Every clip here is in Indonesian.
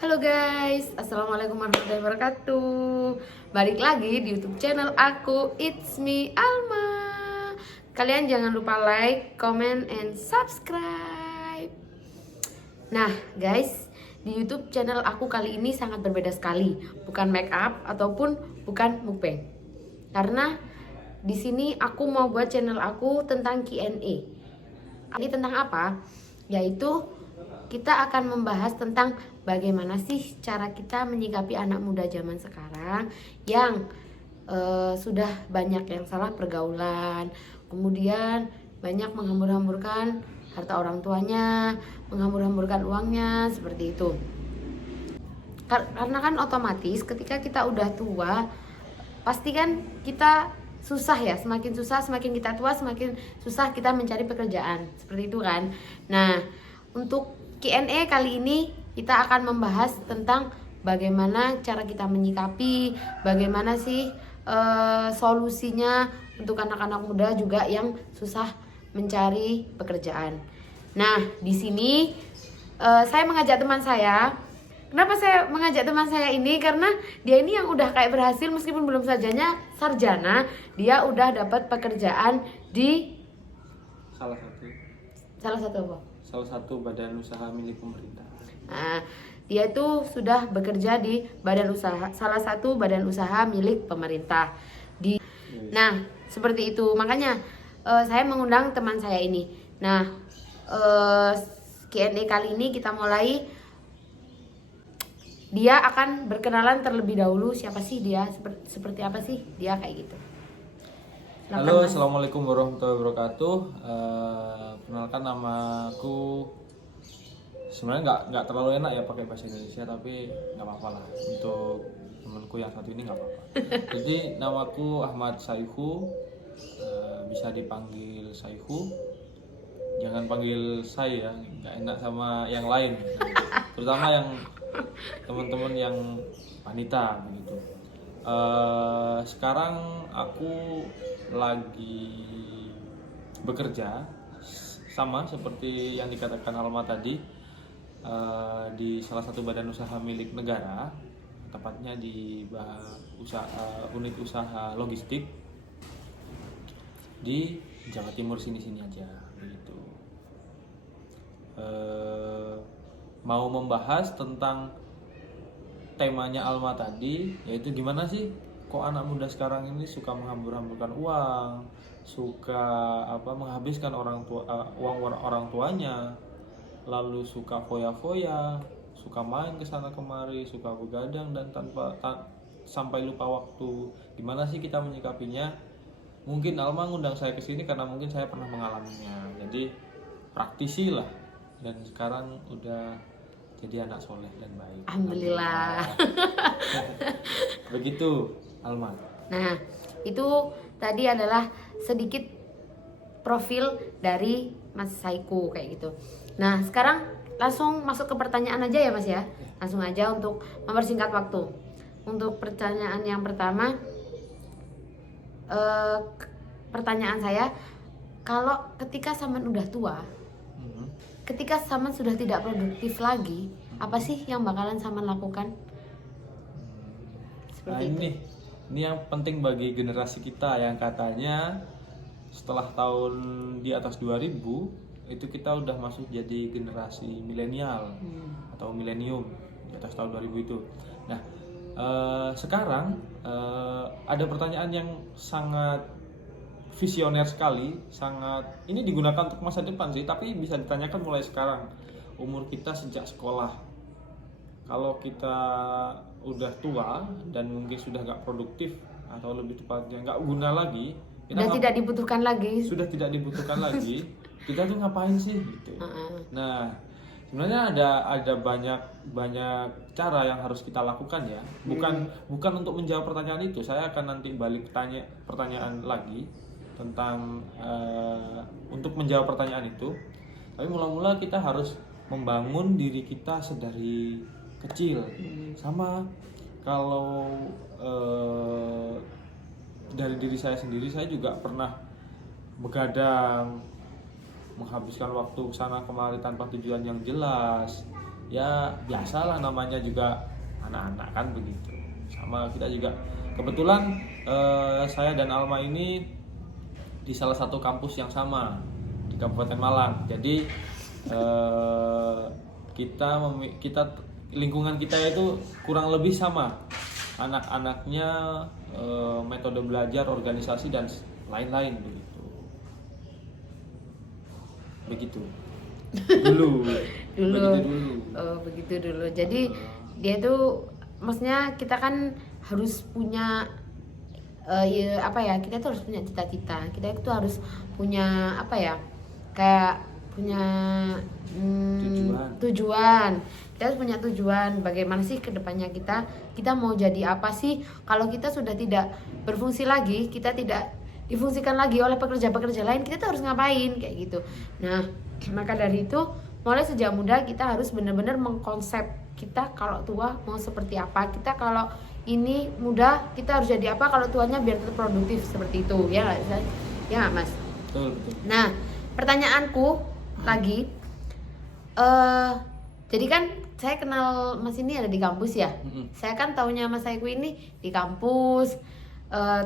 Halo guys, Assalamualaikum warahmatullahi wabarakatuh. Balik lagi di YouTube channel aku, It's Me Alma. Kalian jangan lupa like, comment, and subscribe. Nah guys, di YouTube channel aku kali ini sangat berbeda sekali. Bukan make up ataupun bukan mukbang. Karena di sini aku mau buat channel aku tentang Q&A. Ini tentang apa? Yaitu kita akan membahas tentang bagaimana sih cara kita menyikapi anak muda zaman sekarang yang sudah banyak yang salah pergaulan, kemudian banyak menghambur-hamburkan harta orang tuanya, menghambur-hamburkan uangnya, seperti itu. Karena kan otomatis ketika kita udah tua, pasti kan kita susah ya, semakin susah, semakin kita tua semakin susah kita mencari pekerjaan, seperti itu kan. Nah, untuk Q&A kali ini kita akan membahas tentang bagaimana cara kita menyikapi, bagaimana sih solusinya untuk anak-anak muda juga yang susah mencari pekerjaan. Nah, di sini saya mengajak teman saya. Kenapa saya mengajak teman saya ini? Karena dia ini yang udah kayak berhasil meskipun belum sarjana, dia udah dapat pekerjaan di salah satu apa? Salah satu badan usaha milik pemerintah. Nah, dia itu sudah bekerja di salah satu badan usaha milik pemerintah. Nah, seperti itu. Makanya saya mengundang teman saya ini. Nah, Q&A kali ini kita mulai. Dia akan berkenalan terlebih dahulu, siapa sih dia, seperti apa sih dia, kayak gitu. Halo, Assalamualaikum warahmatullahi wabarakatuh. Perkenalkan, nama aku sebenarnya nggak terlalu enak ya pakai bahasa Indonesia, tapi nggak apa-apa lah untuk temanku yang satu ini, nggak apa-apa. Jadi namaku Ahmad Saihu, bisa dipanggil Saihu. Jangan panggil saya ya, nggak enak sama yang lain, terutama yang teman-teman yang wanita begitu. Sekarang aku lagi bekerja sama seperti yang dikatakan Alma tadi, di salah satu badan usaha milik negara, tepatnya di unit usaha logistik di Jawa Timur, sini-sini aja begitu. Mau membahas tentang temanya Alma tadi, yaitu gimana sih kok anak muda sekarang ini suka menghambur-hamburkan uang, suka menghabiskan uang orang tuanya, lalu suka foya-foya, suka main ke sana kemari, suka begadang dan sampai lupa waktu. Gimana sih kita menyikapinya? Mungkin Alma ngundang saya ke sini karena mungkin saya pernah mengalaminya. Jadi praktisi lah, dan sekarang udah jadi anak soleh dan baik. Alhamdulillah. Begitu, Alma. Nah, itu tadi adalah sedikit profil dari Mas Saiku kayak gitu. Nah, sekarang langsung masuk ke pertanyaan aja ya Mas ya. Langsung aja untuk mempersingkat waktu. Untuk pertanyaan yang pertama, pertanyaan saya, kalau ketika Saman udah tua, ketika Saman sudah tidak produktif lagi, apa sih yang bakalan Saman lakukan? Nah, ini yang penting bagi generasi kita yang katanya setelah tahun di atas 2000 itu kita udah masuk jadi generasi milenial atau milenium di atas tahun 2000 itu. Nah, sekarang ada pertanyaan yang sangat visioner sekali, ini digunakan untuk masa depan sih, tapi bisa ditanyakan mulai sekarang. Umur kita sejak sekolah, kalau kita udah tua dan mungkin sudah nggak produktif atau lebih tepatnya nggak guna lagi, sudah tidak dibutuhkan lagi, kita tuh ngapain sih gitu. Nah, sebenarnya ada banyak cara yang harus kita lakukan ya. Bukan untuk menjawab pertanyaan itu. Saya akan nanti balik tanya pertanyaan lagi tentang untuk menjawab pertanyaan itu. Tapi mula-mula kita harus membangun diri kita sedari kecil. Sama kalau dari diri saya sendiri, saya juga pernah begadang, menghabiskan waktu sana kemari tanpa tujuan yang jelas, ya biasalah, namanya juga anak-anak kan begitu. Sama kita juga kebetulan saya dan Alma ini di salah satu kampus yang sama di Kabupaten Malang. Jadi kita lingkungan kita itu kurang lebih sama, anak-anaknya, metode belajar, organisasi dan lain-lain begitu dulu. Begitu dulu. Oh, begitu dulu. Jadi dia tuh maksudnya kita kan harus punya ya apa ya, kita tuh harus punya cita-cita, kita itu harus punya apa ya, kayak punya tujuan. Kita harus punya tujuan bagaimana sih kedepannya kita mau jadi apa sih. Kalau kita sudah tidak berfungsi lagi, kita tidak difungsikan lagi oleh pekerja-pekerja lain, kita tuh harus ngapain kayak gitu. Nah, maka dari itu mulai sejak muda kita harus benar-benar mengkonsep kita kalau tua mau seperti apa, kita kalau ini muda kita harus jadi apa, kalau tuanya biar tetap produktif seperti itu, ya nggak, ya nggak Mas? Betul. Nah, pertanyaanku lagi, jadi kan saya kenal Mas ini ada di kampus ya. Saya kan taunya Mas Saiku ini di kampus.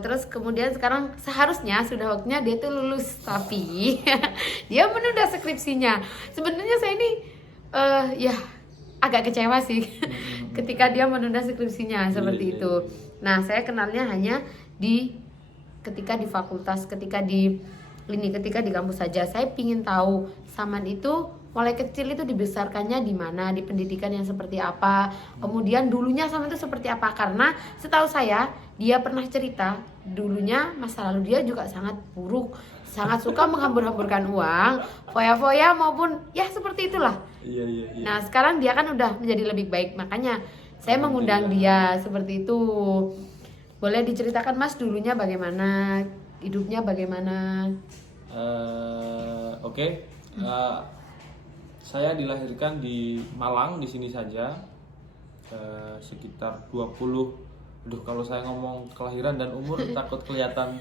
Terus kemudian sekarang seharusnya sudah waktunya dia tuh lulus, tapi dia menunda skripsinya. Sebenarnya saya ini ya agak kecewa sih ketika dia menunda skripsinya seperti itu. Nah, saya kenalnya hanya ketika di fakultas, ketika di kampus saja. Saya pingin tahu Saman itu mulai kecil itu dibesarkannya di mana, di pendidikan yang seperti apa, kemudian dulunya Saman itu seperti apa. Karena setahu saya dia pernah cerita dulunya masa lalu dia juga sangat buruk, sangat suka menghambur-hamburkan uang, foya-foya maupun ya seperti itulah. Iya. Nah, sekarang dia kan udah menjadi lebih baik, makanya saya mengundang dia seperti itu. Boleh diceritakan Mas dulunya bagaimana, hidupnya bagaimana? Oke. Saya dilahirkan di Malang, di sini saja, sekitar 20. Kalau saya ngomong kelahiran dan umur takut kelihatan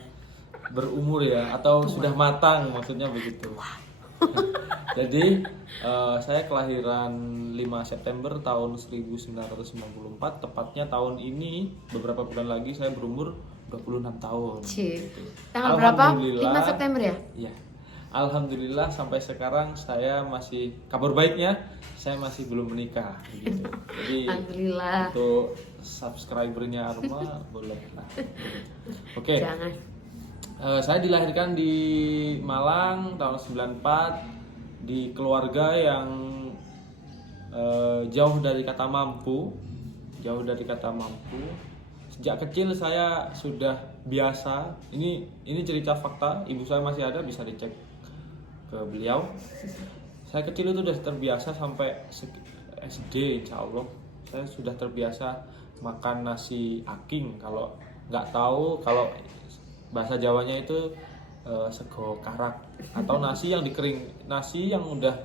berumur ya, atau sudah matang, maksudnya begitu. Jadi saya kelahiran 5 September tahun 1994, tepatnya tahun ini beberapa bulan lagi saya berumur 26 tahun. Tanggal berapa? 5 September ya? Iya. Alhamdulillah sampai sekarang saya masih, kabar baiknya saya masih belum menikah gitu. Jadi alhamdulillah. Untuk subscribernya Arma boleh lah. Oke. Jangan. Saya dilahirkan di Malang tahun 94 di keluarga yang jauh dari kata mampu. Sejak kecil saya sudah biasa. Ini cerita fakta. Ibu saya masih ada, bisa dicek ke beliau. Saya kecil itu sudah terbiasa sampai SD, insya Allah saya sudah terbiasa makan nasi aking. Kalau nggak tahu, kalau bahasa Jawanya itu sego karak, atau nasi yang udah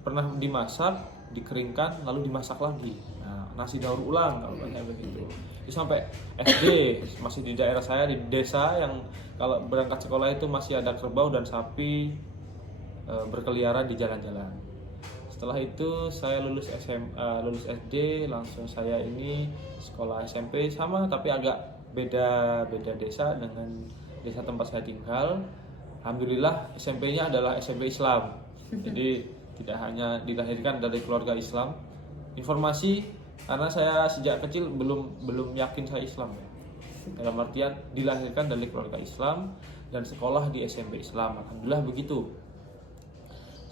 pernah dimasak, dikeringkan lalu dimasak lagi. Nah, nasi daur ulang kalau bahasa begitu. Itu sampai SD, masih di daerah saya di desa yang kalau berangkat sekolah itu masih ada kerbau dan sapi berkeliaran di jalan-jalan. Setelah itu saya lulus SD, langsung saya ini sekolah SMP sama, tapi agak beda desa dengan desa tempat saya tinggal. Alhamdulillah SMP-nya adalah SMP Islam. Jadi tidak hanya dilahirkan dari keluarga Islam. Informasi, karena saya sejak kecil belum yakin saya Islam ya. Dalam artian dilahirkan dari keluarga Islam dan sekolah di SMP Islam. Alhamdulillah begitu.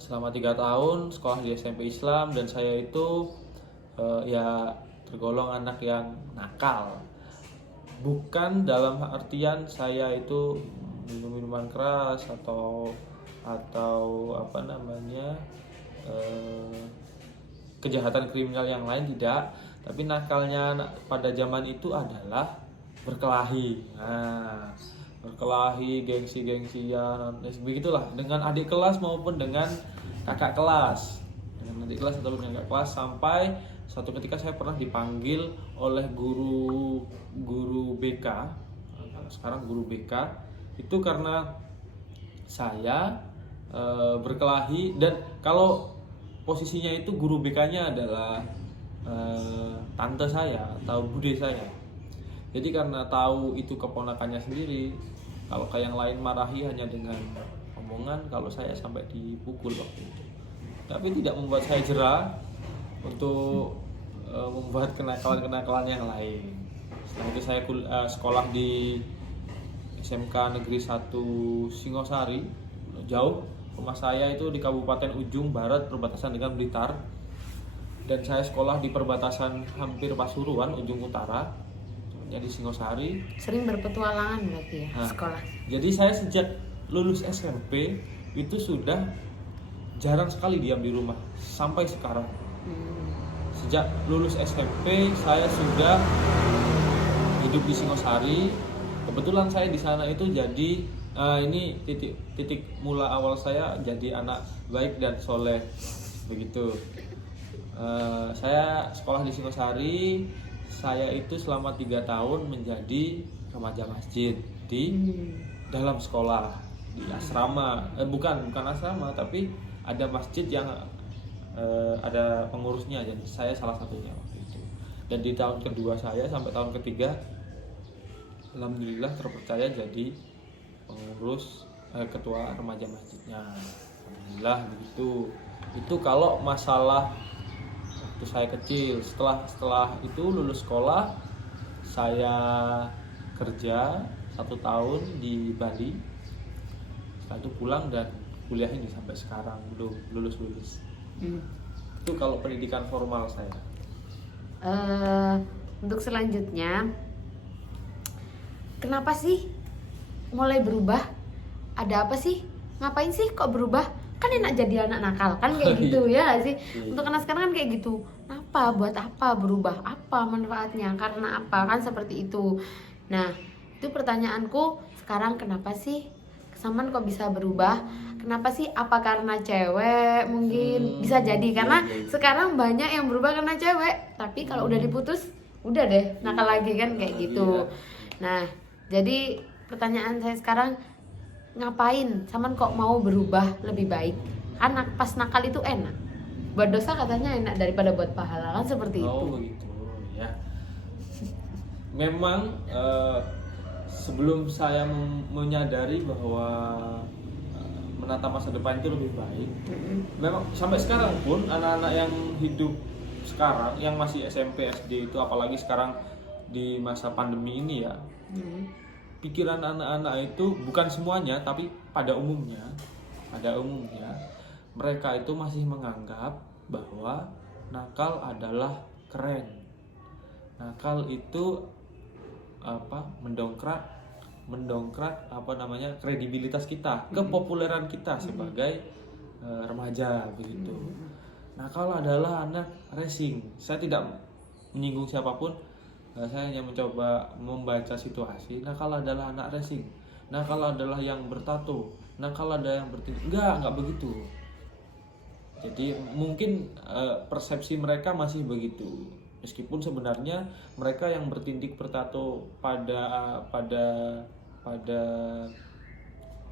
Selama 3 tahun sekolah di SMP Islam, dan saya itu ya tergolong anak yang nakal. Bukan dalam artian saya itu minum minuman keras atau apa namanya kejahatan kriminal yang lain, tidak. Tapi nakalnya pada zaman itu adalah berkelahi. Nah, berkelahi, gengsi-gengsian, begitulah, dengan adik kelas maupun dengan kakak kelas, atau dengan kakak kelas, sampai suatu ketika saya pernah dipanggil oleh guru BK, sekarang guru BK, itu karena saya berkelahi. Dan kalau posisinya itu guru BK-nya adalah tante saya atau bude saya. Jadi karena tahu itu keponakannya sendiri, kalau kayak yang lain marahi hanya dengan omongan, kalau saya sampai dipukul waktu itu. Tapi tidak membuat saya jera untuk membuat kenakalan-kenakalan yang lain. Setelah itu saya sekolah di SMK Negeri 1 Singosari, jauh. Rumah saya itu di Kabupaten Ujung Barat, perbatasan dengan Blitar. Dan saya sekolah di perbatasan hampir Pasuruan, ujung utara, di Singosari. Sering berpetualangan berarti ya sekolah. Jadi saya sejak lulus SMP itu sudah jarang sekali diam di rumah sampai sekarang. Sejak lulus SMP saya sudah hidup di Singosari. Kebetulan saya di sana itu jadi ini titik mula awal saya jadi anak baik dan soleh begitu. Saya sekolah di Singosari. Saya itu selama 3 tahun menjadi remaja masjid di dalam sekolah, di asrama. Bukan asrama, tapi ada masjid yang ada pengurusnya. Jadi saya salah satunya waktu itu. Dan di tahun kedua saya sampai tahun ketiga, alhamdulillah terpercaya jadi pengurus ketua remaja masjidnya. Alhamdulillah begitu. Itu kalau masalah saya kecil. Setelah itu lulus sekolah, saya kerja 1 tahun di Bali. Setelah itu pulang dan kuliah ini sampai sekarang belum lulus. Itu kalau pendidikan formal saya. Untuk selanjutnya, kenapa sih mulai berubah? Ada apa sih? Ngapain sih kok berubah? Kan enak jadi anak nakal kan kayak gitu ya gak sih? Untuk anak sekarang kan kayak gitu. Apa, buat apa berubah, apa manfaatnya, karena apa, kan seperti itu. Nah itu pertanyaanku sekarang, kenapa sih Saman kok bisa berubah? Kenapa sih? Apa karena cewek? Mungkin bisa jadi karena sekarang banyak yang berubah karena cewek, tapi kalau udah diputus udah deh nakal lagi kan kayak gitu. Nah jadi pertanyaan saya sekarang, ngapain Saman kok mau berubah lebih baik? Anak pas nakal itu enak, buat dosa katanya enak daripada buat pahala, kan seperti itu. Begitu ya. Memang sebelum saya menyadari bahwa menata masa depan itu lebih baik, memang sampai sekarang pun anak-anak yang hidup sekarang, yang masih SMP, SD itu, apalagi sekarang di masa pandemi ini ya, pikiran anak-anak itu bukan semuanya, tapi pada umumnya mereka itu masih menganggap bahwa nakal adalah keren. Nakal itu mendongkrak kredibilitas kita, kepopuleran kita sebagai remaja begitu. Nakal adalah anak racing. Saya tidak menyinggung siapapun. Saya hanya mencoba membaca situasi. Nakal adalah anak racing. Nakal adalah yang bertato. Nakal ada yang bertindik. Enggak begitu. Jadi mungkin persepsi mereka masih begitu. Meskipun sebenarnya mereka yang bertindik bertato pada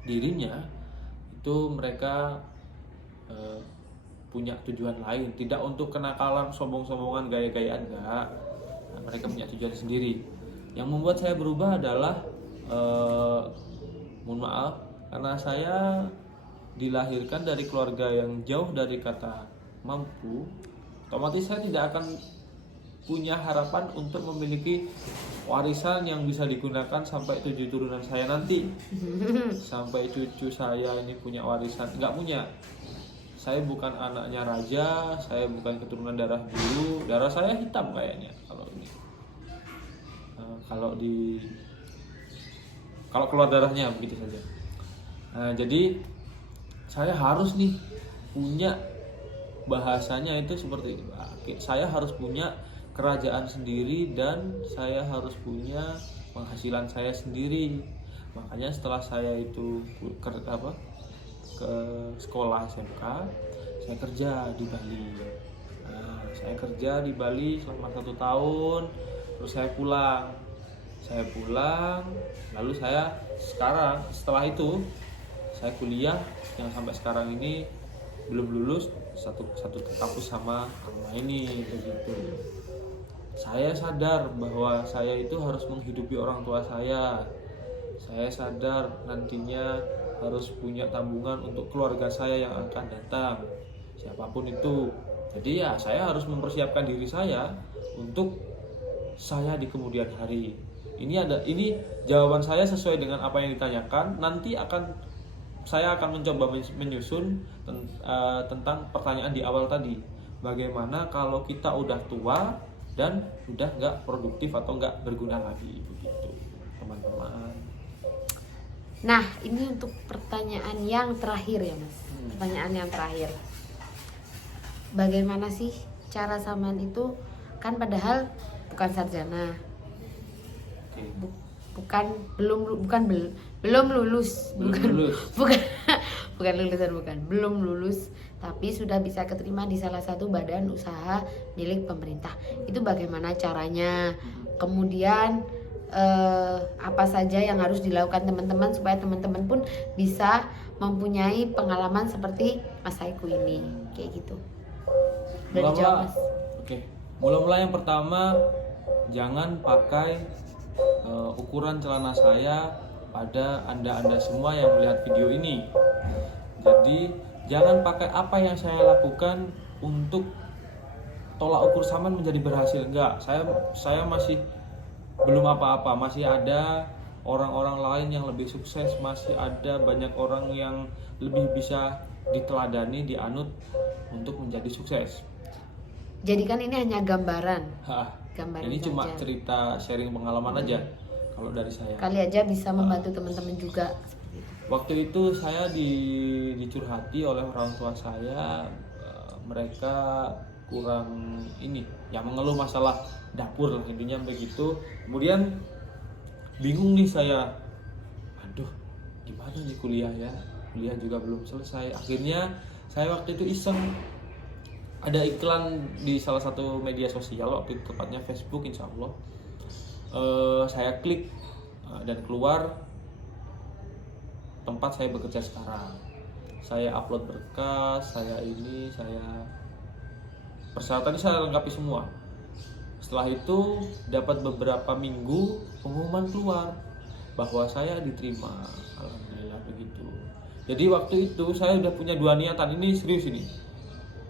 dirinya itu mereka punya tujuan lain, tidak untuk kenakalan, sombong-sombongan, gaya-gayaan, enggak. Mereka punya tujuan sendiri. Yang membuat saya berubah adalah mohon maaf, karena saya dilahirkan dari keluarga yang jauh dari kata mampu. Otomatis saya tidak akan punya harapan untuk memiliki warisan yang bisa digunakan sampai 7 turunan saya nanti. Sampai cucu saya ini punya warisan, enggak punya. Saya bukan anaknya raja, saya bukan keturunan darah biru, darah saya hitam kayaknya kalau ini. Kalau keluar darahnya begitu saja. Jadi saya harus nih punya, bahasanya itu seperti ini. Saya harus punya kerajaan sendiri dan saya harus punya penghasilan saya sendiri. Makanya setelah saya itu ke sekolah SMK, saya kerja di Bali. Saya kerja di Bali selama 1 tahun, terus saya pulang, lalu saya setelah itu saya kuliah yang sampai sekarang ini belum lulus satu kampus sama Alma ini begitu. Saya sadar bahwa saya itu harus menghidupi orang tua saya. Saya sadar nantinya harus punya tabungan untuk keluarga saya yang akan datang, siapapun itu. Jadi ya saya harus mempersiapkan diri saya untuk saya di kemudian hari. Ini jawaban saya sesuai dengan apa yang ditanyakan. Nanti saya akan mencoba menyusun tentang pertanyaan di awal tadi. Bagaimana kalau kita udah tua dan udah nggak produktif atau nggak berguna lagi, begitu teman-teman. Nah, ini untuk pertanyaan yang terakhir ya Mas. Pertanyaan yang terakhir. Bagaimana sih cara sampean itu, kan padahal bukan sarjana. Oke. Belum lulus. Belum lulus, tapi sudah bisa keterima di salah satu badan usaha milik pemerintah. Itu bagaimana caranya? Kemudian apa saja yang harus dilakukan teman-teman supaya teman-teman pun bisa mempunyai pengalaman seperti Mas Saiku ini, kayak gitu. Udah dijawab, Mas. Oke. Mula-mula yang pertama, jangan pakai ukuran celana saya pada anda semua yang melihat video ini. Jadi jangan pakai apa yang saya lakukan untuk tolak ukur sampean menjadi berhasil. Enggak, saya masih belum apa-apa, masih ada orang-orang lain yang lebih sukses, masih ada banyak orang yang lebih bisa diteladani, dianut untuk menjadi sukses. Jadi kan ini hanya gambaran. Ini cuma cerita sharing pengalaman aja kalau dari saya. Kali aja bisa membantu teman-teman juga. Waktu itu saya dicurhati oleh orang tua saya, mereka kurang mengeluh masalah dapur lah, intinya begitu. Kemudian bingung nih saya, aduh gimana nih kuliah juga belum selesai. Akhirnya saya waktu itu iseng, ada iklan di salah satu media sosial, waktu itu tepatnya Facebook insya Allah. Saya klik dan keluar tempat saya bekerja sekarang. Saya upload berkas, persyaratannya saya lengkapi semua. Setelah itu dapat beberapa minggu pengumuman keluar bahwa saya diterima. Alhamdulillah begitu. Jadi waktu itu saya udah punya dua niatan, ini serius ini.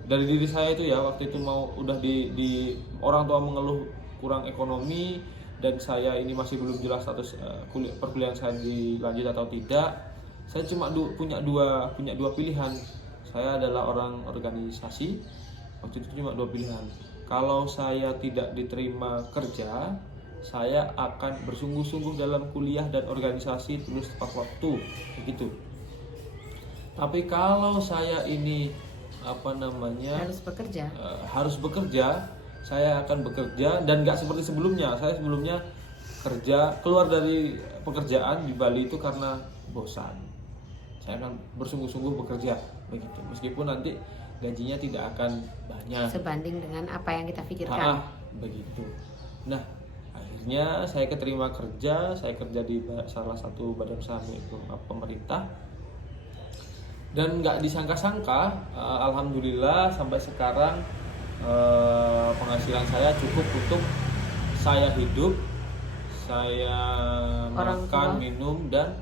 Dari diri saya itu ya, waktu itu udah di orang tua mengeluh kurang ekonomi dan saya ini masih belum jelas status perkuliahan saya dilanjut atau tidak. Saya cuma punya dua pilihan. Saya adalah orang organisasi. Waktu itu cuma dua pilihan. Kalau saya tidak diterima kerja, saya akan bersungguh-sungguh dalam kuliah dan organisasi terus tepat waktu, begitu. Tapi kalau saya ini harus bekerja, saya akan bekerja dan nggak seperti sebelumnya. Saya sebelumnya keluar dari pekerjaan di Bali itu karena bosan. Saya akan bersungguh-sungguh bekerja, begitu. Meskipun nanti gajinya tidak akan banyak sebanding dengan apa yang kita pikirkan. Begitu. Nah, akhirnya saya keterima kerja. Saya kerja di salah satu badan usaha milik pemerintah. Dan nggak disangka-sangka, alhamdulillah sampai sekarang penghasilan saya cukup untuk saya hidup, saya makan, minum, dan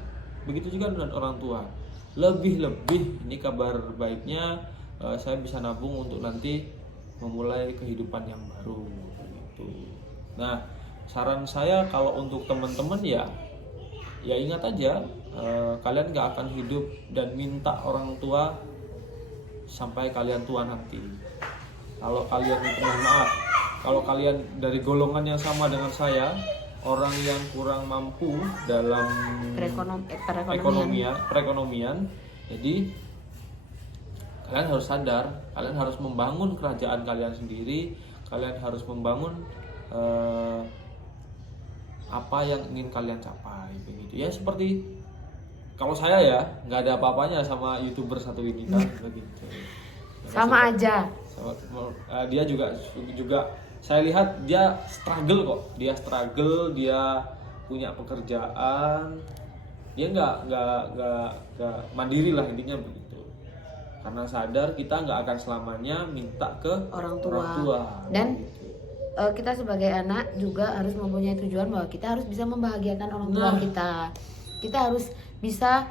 begitu juga dengan orang tua. Lebih-lebih ini kabar baiknya, saya bisa nabung untuk nanti memulai kehidupan yang baru gitu. Nah, saran saya kalau untuk teman-teman ya ingat aja, kalian gak akan hidup dan minta orang tua sampai kalian tua nanti. Kalau kalian kalau kalian dari golongan yang sama dengan saya, orang yang kurang mampu dalam perekonomian, jadi kalian harus sadar, kalian harus membangun kerajaan kalian sendiri, kalian harus membangun apa yang ingin kalian capai, begitu ya. Seperti kalau saya ya nggak ada apa-apanya sama YouTuber satu ini kan, begitu. Sama aja. Dia juga saya lihat dia struggle kok, dia punya pekerjaan, dia nggak mandiri lah, intinya begitu. karena sadar kita nggak akan selamanya minta ke Orang tua. tua. Dan Gitu. kita sebagai anak juga harus mempunyai tujuan bahwa kita harus bisa membahagiakan orang tua Nah. kita harus bisa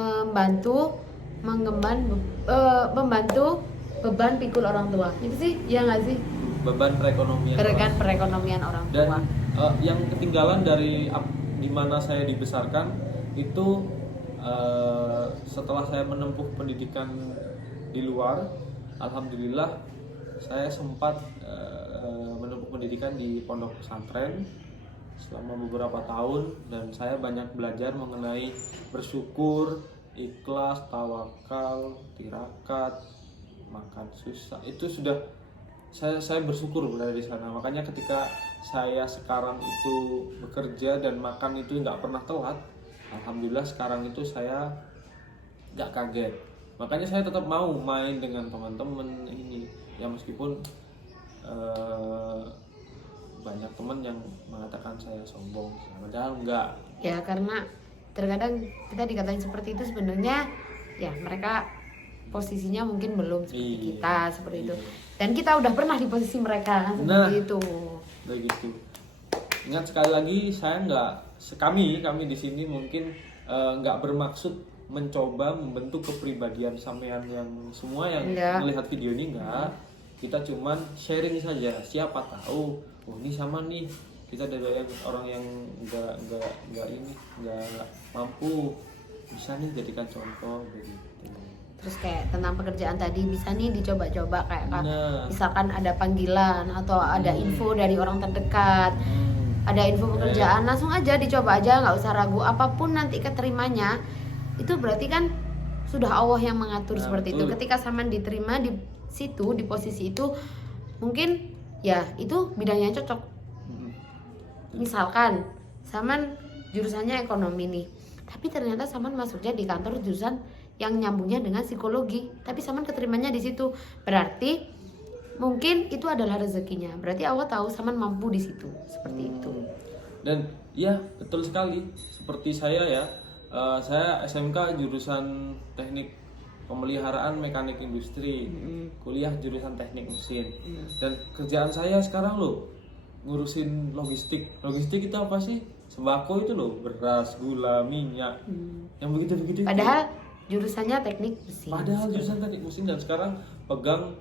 membantu membantu beban pikul orang tua, itu sih ya nggak sih, Beban perekonomian gerakan perekonomian orang tua. dan yang ketinggalan dari di mana saya dibesarkan itu, setelah saya menempuh pendidikan di luar, alhamdulillah saya sempat menempuh pendidikan di pondok pesantren selama beberapa tahun, dan saya banyak belajar mengenai bersyukur, ikhlas, tawakal, tirakat, makan susah. Itu sudah saya bersyukur berada di sana. Makanya ketika saya sekarang itu bekerja dan makan itu nggak pernah telat, alhamdulillah sekarang itu saya nggak kaget. Makanya saya tetap mau main dengan teman-teman ini ya, meskipun banyak teman yang mengatakan saya sombong, padahal enggak. Ya karena terkadang kita dikatain seperti itu, sebenarnya ya mereka posisinya mungkin belum seperti Iya, kita seperti itu, iya. dan kita udah pernah di posisi mereka kan, Nah. seperti itu. Begitu. Ingat sekali lagi, saya nggak, kami di sini mungkin nggak bermaksud mencoba membentuk kepribadian sampean yang semua yang Enggak. melihat video ini, enggak. Kita cuman sharing saja. Siapa tahu, oh ini sama nih, kita dari orang yang nggak mampu, bisa nih jadikan contoh begitu. Terus kayak tentang pekerjaan tadi bisa nih dicoba-coba, kayak Nah. misalkan ada panggilan atau ada info dari orang terdekat, ada info pekerjaan, langsung aja dicoba aja, nggak usah ragu. Apapun nanti keterimanya, itu berarti kan sudah Allah yang mengatur. Nah, seperti itu. betul. Ketika Saman diterima di situ, di posisi itu, mungkin ya itu bidangnya cocok. Misalkan Saman jurusannya ekonomi nih, tapi ternyata Saman masuknya di kantor jurusan yang nyambungnya dengan psikologi, tapi Saman keterimanya di situ, berarti mungkin itu adalah rezekinya. Berarti Allah tahu Saman mampu di situ, seperti itu. Dan ya betul sekali, seperti saya ya, saya SMK jurusan teknik pemeliharaan mekanik industri, kuliah jurusan teknik mesin, dan kerjaan saya sekarang loh ngurusin logistik. Logistik itu apa sih? Sembako itu loh, beras, gula, minyak, yang begitu-begitu. Padahal jurusannya teknik mesin. Padahal jurusan teknik mesin, dan sekarang pegang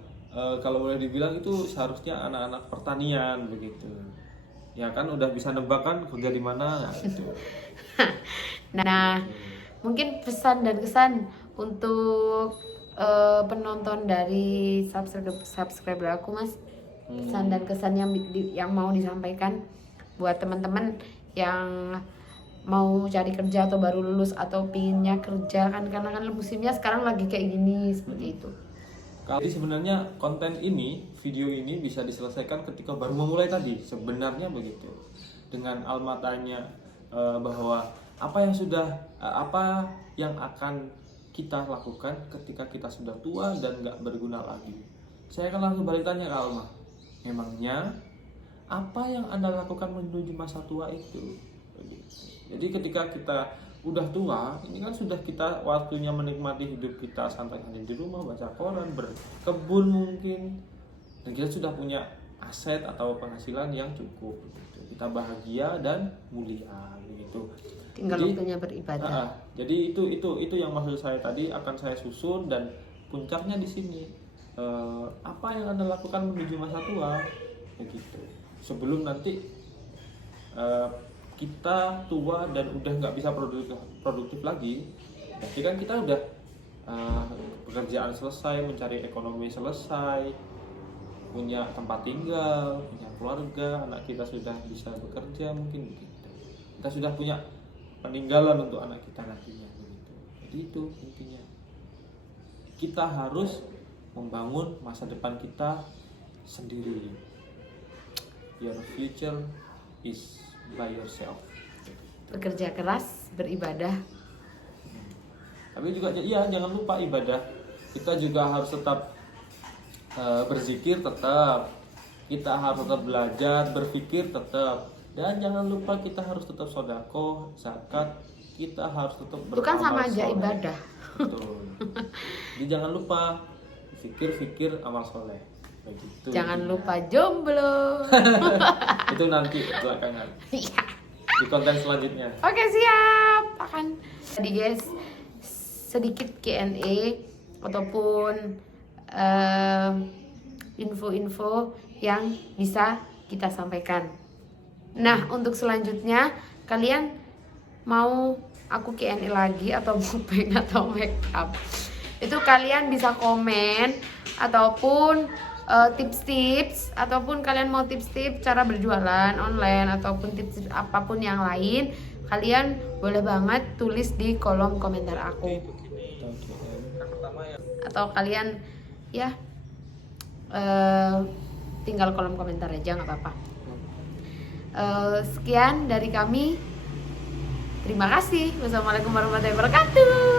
kalau boleh dibilang itu seharusnya anak-anak pertanian begitu. Ya kan udah bisa nebak kan kerja di mana gitu. Nah, mungkin pesan dan kesan untuk penonton dari subscriber aku, Mas. Pesan dan kesan yang mau disampaikan buat teman-teman yang mau cari kerja atau baru lulus atau pinginnya kerja kan, karena kan musimnya sekarang lagi kayak gini, seperti itu. Jadi sebenarnya konten ini, video ini bisa diselesaikan ketika baru memulai tadi. Sebenarnya begitu. Dengan Alma tanya bahwa apa yang akan kita lakukan ketika kita sudah tua dan nggak berguna lagi. Saya akan langsung balik tanya ke Alma. Memangnya apa yang Anda lakukan menuju masa tua itu? Jadi ketika kita udah tua, ini kan sudah kita waktunya menikmati hidup kita, santai-santai di rumah, baca koran, berkebun mungkin, dan kita sudah punya aset atau penghasilan yang cukup. Kita bahagia dan mulia, begitu. Tinggal waktunya beribadah. Jadi itu yang maksud saya tadi akan saya susun, dan puncaknya di sini. Apa yang Anda lakukan menuju masa tua, begitu. Sebelum nanti kita tua dan udah nggak bisa produktif lagi, berarti kan kita udah pekerjaan selesai, mencari ekonomi selesai, punya tempat tinggal, punya keluarga, anak kita sudah bisa bekerja mungkin begitu. Kita sudah punya peninggalan untuk anak kita nantinya begitu. Jadi itu intinya. Kita harus membangun masa depan kita sendiri. Your future is by yourself. Bekerja keras, beribadah. Tapi juga iya, jangan lupa ibadah. Kita juga harus tetap berzikir, tetap. Kita harus tetap belajar, berpikir tetap. Dan jangan lupa kita harus tetap sedekah, zakat, kita harus tetap Itu kan sama aja soleh. ibadah. Betul. Jadi jangan lupa fikir amal soleh. Kayak gitu. Jangan lupa jomblo. Itu nanti belakangan Iya. di konten selanjutnya. Oke, siap. Akan jadi guys, sedikit Q&A ataupun info-info yang bisa kita sampaikan. Nah, untuk selanjutnya kalian mau aku Q&A lagi atau mukbang atau make up, itu kalian bisa komen ataupun tips-tips, ataupun kalian mau tips-tips cara berjualan online ataupun tips apapun yang lain, kalian boleh banget tulis di kolom komentar aku. Atau kalian ya tinggal kolom komentar aja, nggak apa-apa. Sekian dari kami. Terima kasih. Wassalamualaikum warahmatullahi wabarakatuh.